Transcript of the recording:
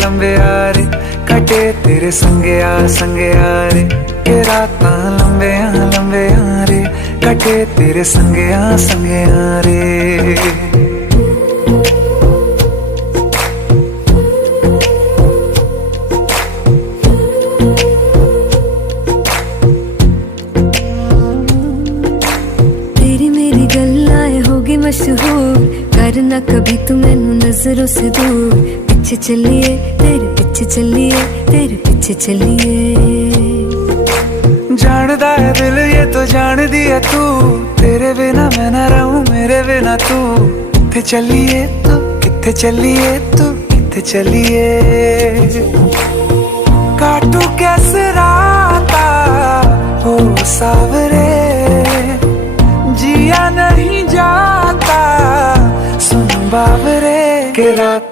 लंबे आ रे कटे तेरे संगे आ रे के रातां लंबे आ रे कटे तेरे संगे आ रे। तेरी मेरी गल्लाएं होगी मशहूर, करना कभी तू मैनू नजरों से दूर। पीछे चलिए तेरे पीछे चलिए तेरे पीछे चलिए। जानदा है दिल ये तो जान दिया तू, तेरे बिना मैं ना रहूं मेरे बिना तू। किथे चलिए तू किथे चलिए तू किथे चलिए। काटू कैसे राता हो सावरे, जिया नहीं जाता सुन बावरे के रात